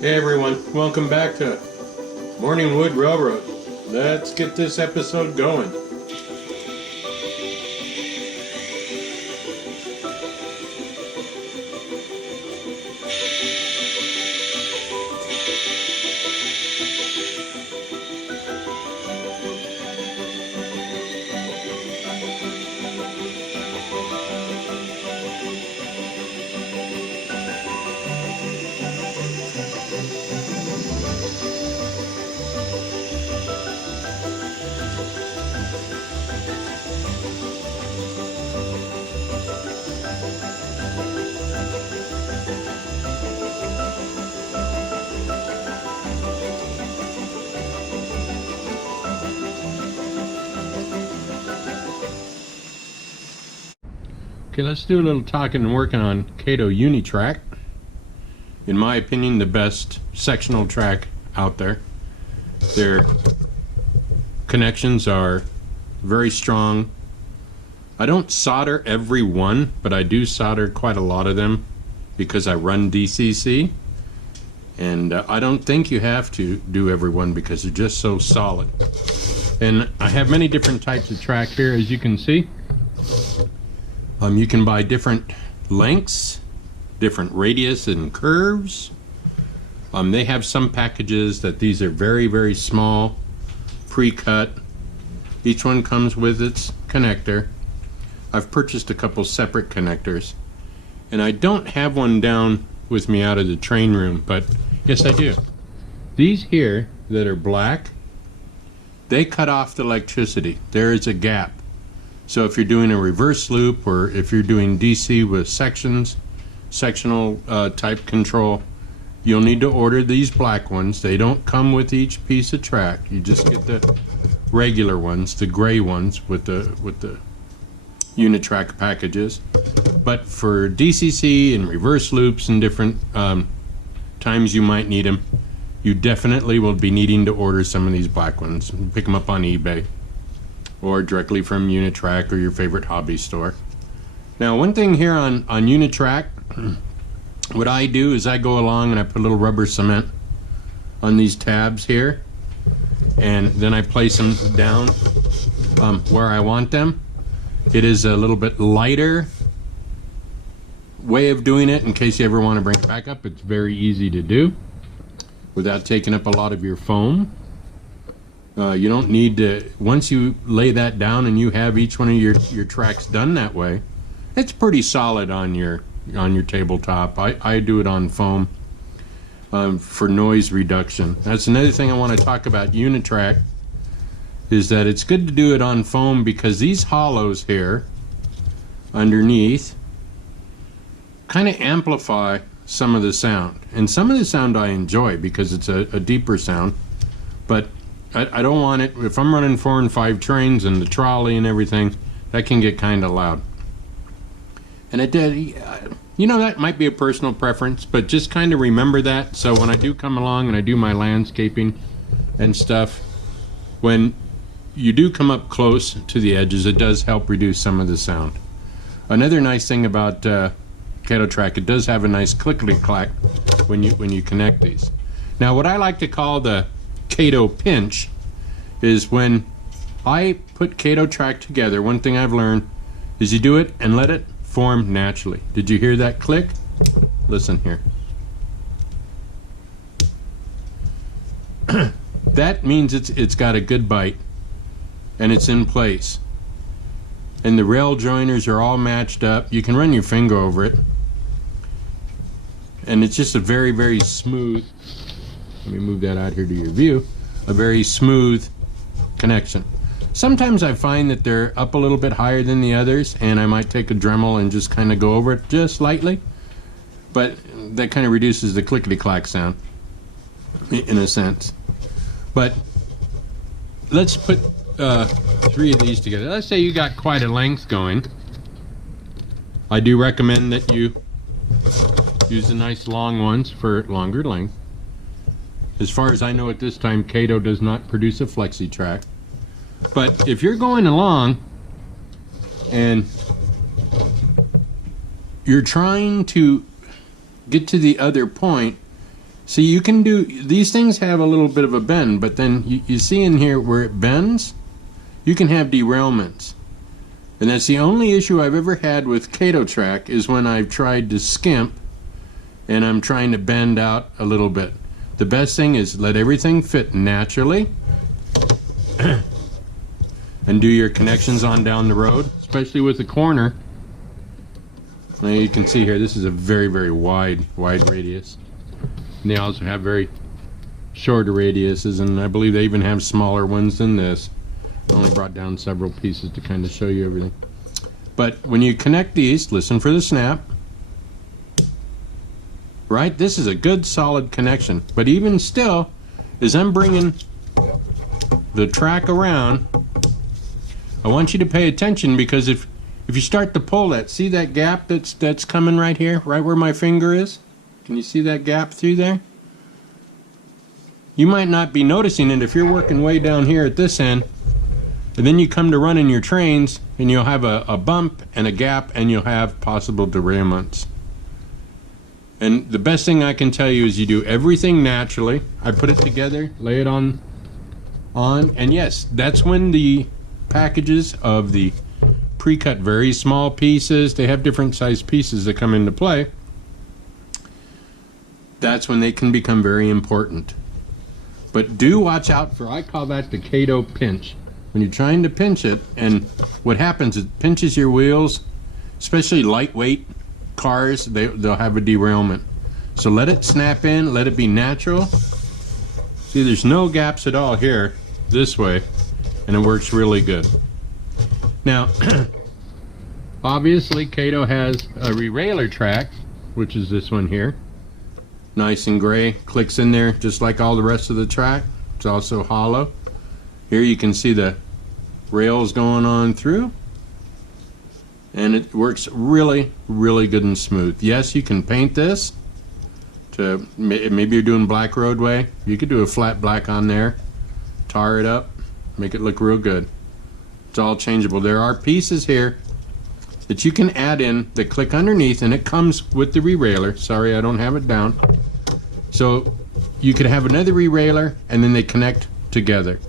Hey everyone, welcome back to Morning Wood Railroad. Let's get this episode going. Okay, let's do a little talking and working on Kato Unitrack. In my opinion, the best sectional track out there. Their connections are very strong. I don't solder every one, but I do solder quite a lot of them because I run DCC. And I don't think you have to do every one because they're just so solid. And I have many different types of track here, as you can see. You can buy different lengths, different radius and curves. They have some packages that these are very, very small, pre-cut. Each one comes with its connector. I've purchased a couple separate connectors. And I don't have one down with me out of the train room, but yes I do. These here that are black, they cut off the electricity. There is a gap. So if you're doing a reverse loop or if you're doing DC with sectional type control, you'll need to order these black ones. They don't come with each piece of track. You just get the regular ones, the gray ones with the Unitrack packages. But for DCC and reverse loops and different times you might need them, you definitely will be needing to order some of these black ones. Pick them up on eBay or directly from Unitrack or your favorite hobby store. Now, one thing here on Unitrack, what I do is I go along and I put a little rubber cement on these tabs here, and then I place them down where I want them. It is a little bit lighter way of doing it in case you ever want to bring it back up. It's very easy to do without taking up a lot of your foam. You don't need to, once you lay that down and you have each one of your tracks done that way, it's pretty solid on your tabletop. I do it on foam for noise reduction. That's another thing I want to talk about Unitrack, is that it's good to do it on foam because these hollows here underneath kind of amplify some of the sound. And some of the sound I enjoy because it's a deeper sound, but I don't want it, if I'm running 4 and 5 trains and the trolley and everything, that can get kind of loud. And it did, you know, that might be a personal preference, but just kind of remember that. So when I do come along and I do my landscaping and stuff, when you do come up close to the edges, it does help reduce some of the sound. Another nice thing about Kato Track, it does have a nice clickety-clack when you connect these. Now, what I like to call the Kato pinch is when I put Kato Track together, one thing I've learned is you do it and let it form naturally. Did you hear that click? Listen here. That means it's got a good bite and it's in place. And the rail joiners are all matched up. You can run your finger over it. And it's just a very, very smooth, let me move that out here to your view, a very smooth connection. Sometimes I find that they're up a little bit higher than the others, and I might take a Dremel and just kind of go over it just lightly, but that kind of reduces the clickety-clack sound in a sense. But let's put 3 of these together. Let's say you got quite a length going. I do recommend that you use the nice long ones for longer length. As far as I know at this time, Kato does not produce a flexi track. But if you're going along and you're trying to get to the other point, See, you can do, these things have a little bit of a bend, but then you see in here where it bends, you can have derailments. And that's the only issue I've ever had with Kato track, is when I've tried to skimp and I'm trying to bend out a little bit. The best thing is let everything fit naturally and do your connections on down the road, especially with the corner. Now you can see here, this is a very, very wide radius. And they also have very shorter radiuses, and I believe they even have smaller ones than this. I only brought down several pieces to kind of show you everything. But when you connect these, listen for the snap. Right? This is a good solid connection. But even still, as I'm bringing the track around, I want you to pay attention, because if you start to pull that, see that gap that's coming right here, right where my finger is? Can you see that gap through there? You might not be noticing it if you're working way down here at this end, and then you come to running your trains and you'll have a bump and a gap, and you'll have possible derailments. And the best thing I can tell you is you do everything naturally. I put it together, lay it on, and yes, that's when the packages of the pre-cut very small pieces, they have different size pieces that come into play. That's when they can become very important. But do watch out for, I call that the Kato pinch. When you're trying to pinch it, and what happens is it pinches your wheels, especially lightweight cars, they'll have a derailment. So let it snap in, let it be natural. See, there's no gaps at all here this way, and it works really good. Now, obviously Kato has a rerailer track, which is this one here. Nice and gray, clicks in there just like all the rest of the track. It's also hollow. Here you can see the rails going on through, and it works really, really good and smooth. Yes, you can paint this to, maybe you're doing black roadway, you could do a flat black on there, tar it up, make it look real good. It's all changeable. There are pieces here that you can add in that click underneath, and it comes with the rerailer. Sorry, I don't have it down. So you could have another rerailer, and then they connect together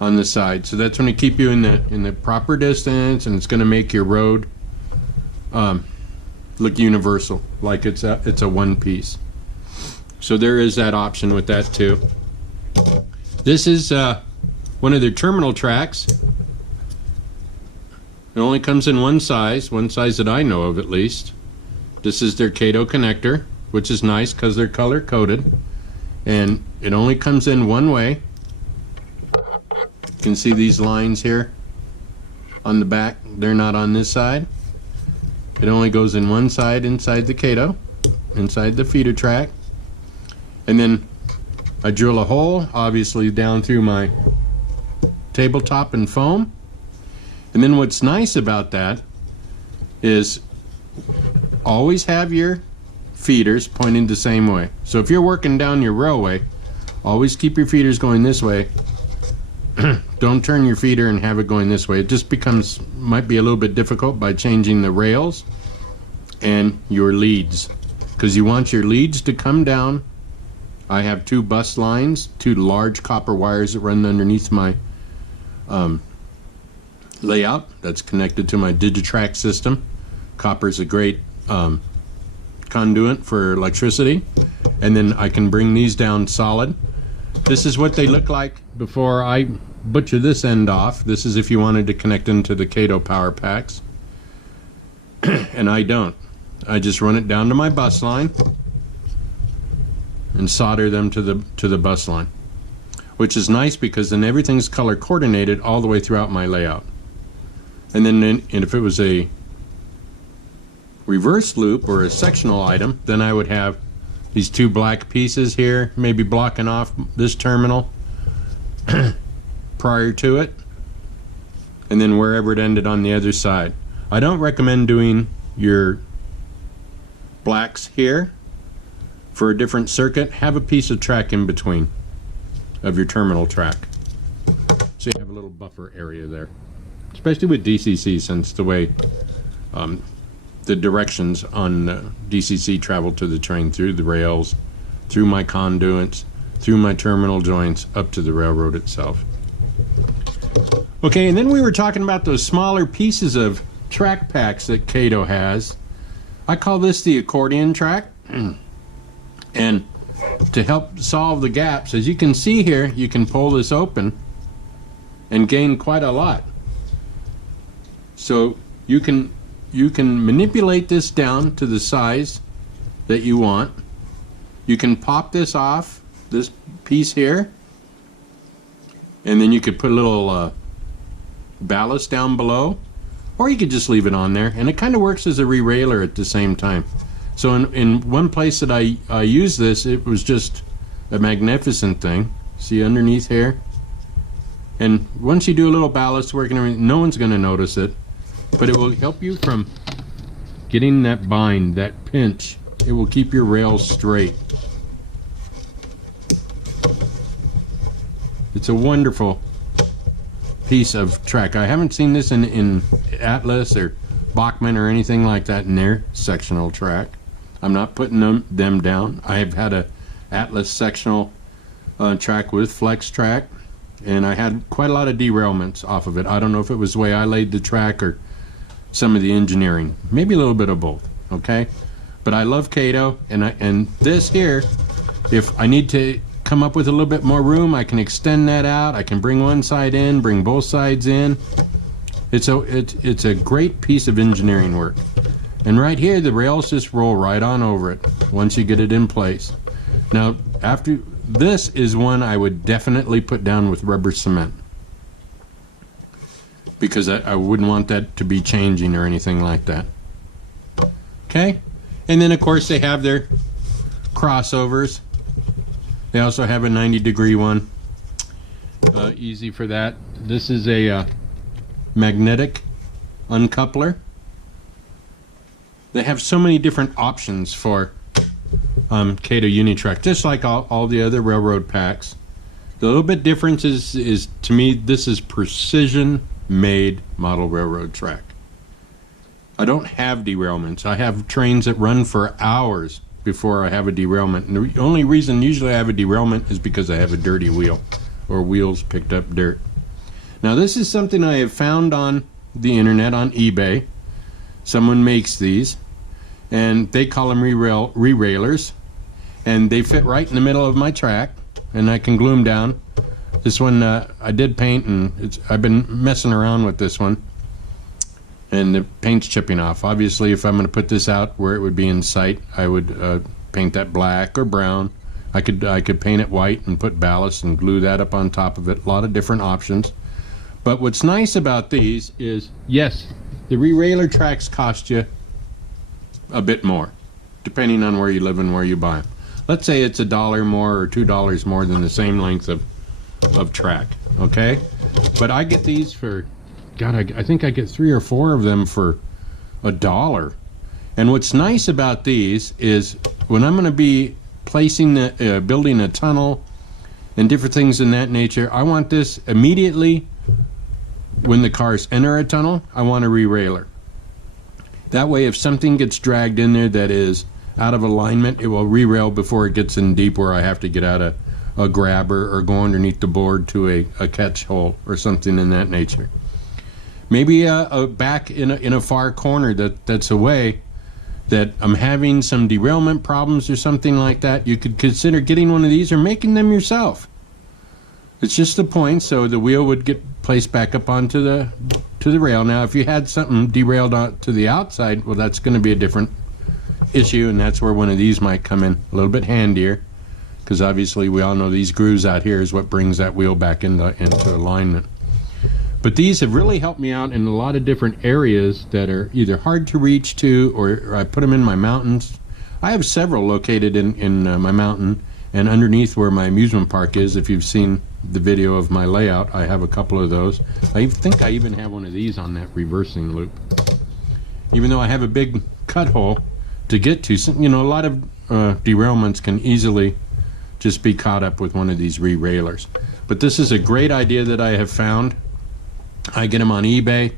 on the side. So that's going to keep you in the proper distance, and it's going to make your road look universal, like it's a one piece. So there is that option with that too. This is one of their terminal tracks. It only comes in one size that I know of at least. This is their Kato connector, which is nice because they're color coded, and it only comes in one way. You can see these lines here on the back, they're not on this side. It only goes in one side inside the Kato, inside the feeder track. And then I drill a hole, obviously down through my tabletop and foam. And then what's nice about that is always have your feeders pointing the same way. So if you're working down your railway, always keep your feeders going this way. Don't turn your feeder and have it going this way. It just might be a little bit difficult by changing the rails and your leads, because you want your leads to come down. I have two bus lines, two large copper wires that run underneath my layout that's connected to my Digitrack system. Copper is a great conduit for electricity, and then I can bring these down solid. This is what they look like before I butcher this end off. This is if you wanted to connect into the Kato power packs. And I don't. I just run it down to my bus line and solder them to the bus line, which is nice because then everything's color coordinated all the way throughout my layout. And then if it was a reverse loop or a sectional item, then I would have these two black pieces here, maybe blocking off this terminal prior to it, and then wherever it ended on the other side. I don't recommend doing your blacks here. For a different circuit, have a piece of track in between of your terminal track, so you have a little buffer area there, especially with DCC, since the way the directions on DCC travel to the train through the rails, through my conduits, through my terminal joints, up to the railroad itself. Okay, and then we were talking about those smaller pieces of track packs that Kato has. I call this the accordion track. And to help solve the gaps, as you can see here, you can pull this open and gain quite a lot. So you can manipulate this down to the size that you want. You can pop this off, this piece here, and then you could put a little ballast down below, or you could just leave it on there, and it kind of works as a re-railer at the same time. So in one place that I used this, it was just a magnificent thing. See underneath here? And once you do a little ballast work and everything, no one's going to notice it, but it will help you from getting that bind, that pinch. It will keep your rails straight. It's a wonderful piece of track. I haven't seen this in Atlas or Bachmann or anything like that in their sectional track. I'm not putting them down. I have had a Atlas sectional track with flex track, and I had quite a lot of derailments off of it. I don't know if it was the way I laid the track or some of the engineering. Maybe a little bit of both, okay? But I love Kato, and this here, if I need to come up with a little bit more room, I can extend that out. I can bring one side in, bring both sides in. It's a great piece of engineering work. And right here, the rails just roll right on over it once you get it in place. Now, after this is one I would definitely put down with rubber cement, because I wouldn't want that to be changing or anything like that. Okay? And then, of course, they have their crossovers. They also have a 90-degree one. Easy for that. This is a magnetic uncoupler. They have so many different options for Kato Unitrack, just like all the other railroad packs. The little bit difference is to me, this is precision made model railroad track. I don't have derailments. I have trains that run for hours before I have a derailment. And the only reason usually I have a derailment is because I have a dirty wheel or wheels picked up dirt. Now this is something I have found on the internet, on eBay. Someone makes these, and they call them re-railers, and they fit right in the middle of my track, and I can glue them down. This one I did paint, and I've been messing around with this one, and the paint's chipping off. Obviously, if I'm going to put this out where it would be in sight, I would paint that black or brown. I could paint it white and put ballast and glue that up on top of it. A lot of different options. But what's nice about these is, yes, the re-railer tracks cost you a bit more, depending on where you live and where you buy them. Let's say it's $1 more or $2 more than the same length of track, okay? But I get these for, God, I think I get 3 or 4 of them for $1. And what's nice about these is when I'm going to be placing building a tunnel and different things in that nature, I want this immediately. When the cars enter a tunnel, I want a re-railer. That way, if something gets dragged in there that is out of alignment, it will re-rail before it gets in deep where I have to get out a grabber or go underneath the board to a catch hole or something in that nature. Maybe back in a far corner that's away, that I'm having some derailment problems or something like that, you could consider getting one of these or making them yourself. It's just the point, so the wheel would get placed back up onto the rail. Now, if you had something derailed out to the outside, well, that's going to be a different issue, and that's where one of these might come in a little bit handier, because obviously we all know these grooves out here is what brings that wheel back into alignment. But these have really helped me out in a lot of different areas that are either hard to reach to, or I put them in my mountains. I have several located in my mountain and underneath where my amusement park is. If you've seen the video of my layout, I have a couple of those. I think I even have one of these on that reversing loop. Even though I have a big cut hole to get to, you know, a lot of derailments can easily just be caught up with one of these re-railers. But this is a great idea that I have found. I get them on eBay.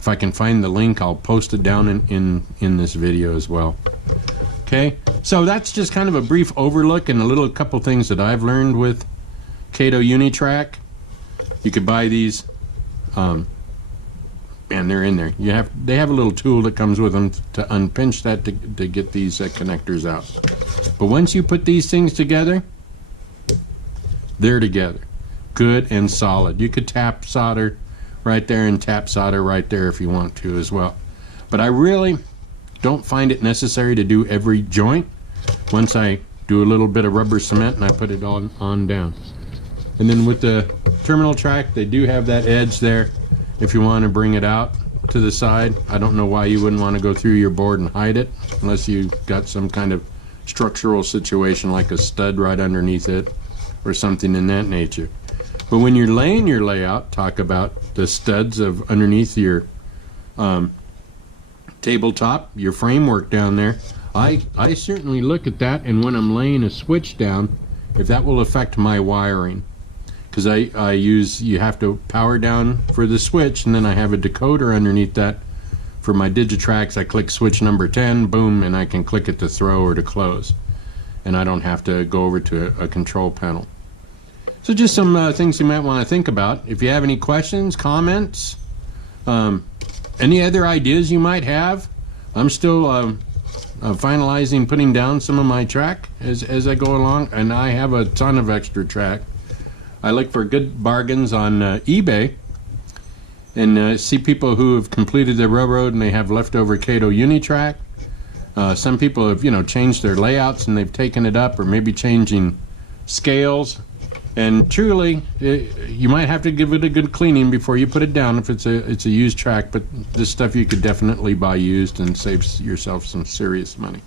If I can find the link, I'll post it down in this video as well. Okay, so that's just kind of a brief overlook and a little couple things that I've learned with Kato Unitrack. You could buy these, and they're in there. They have a little tool that comes with them to unpinch that to get these connectors out. But once you put these things together, they're together, good and solid. You could tap solder right there and tap solder right there if you want to as well. But I really don't find it necessary to do every joint. Once I do a little bit of rubber cement and I put it on down. And then with the terminal track, they do have that edge there if you want to bring it out to the side. I don't know why you wouldn't want to go through your board and hide it unless you got some kind of structural situation like a stud right underneath it or something in that nature. But when you're laying your layout, talk about the studs of underneath your tabletop, your framework down there. I certainly look at that, and when I'm laying a switch down, if that will affect my wiring, because you have to power down for the switch, and then I have a decoder underneath that for my Digitrax. I click switch number 10, boom, and I can click it to throw or to close, and I don't have to go over to a control panel. So just some things you might want to think about. If you have any questions, comments, any other ideas you might have, I'm still finalizing putting down some of my track as I go along, and I have a ton of extra track. I look for good bargains on eBay and see people who have completed their railroad and they have leftover Kato Unitrack. Some people have changed their layouts and they've taken it up, or maybe changing scales. And truly, you might have to give it a good cleaning before you put it down if it's a used track, but this stuff you could definitely buy used and save yourself some serious money.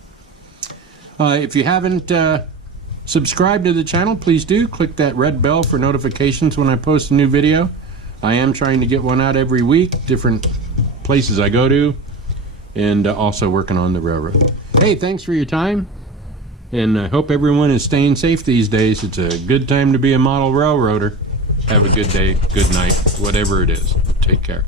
If you haven't subscribed to the channel, please do. Click that red bell for notifications when I post a new video. I am trying to get one out every week, different places I go to, and also working on the railroad. Hey, thanks for your time. And I hope everyone is staying safe these days. It's a good time to be a model railroader. Have a good day, good night, whatever it is. Take care.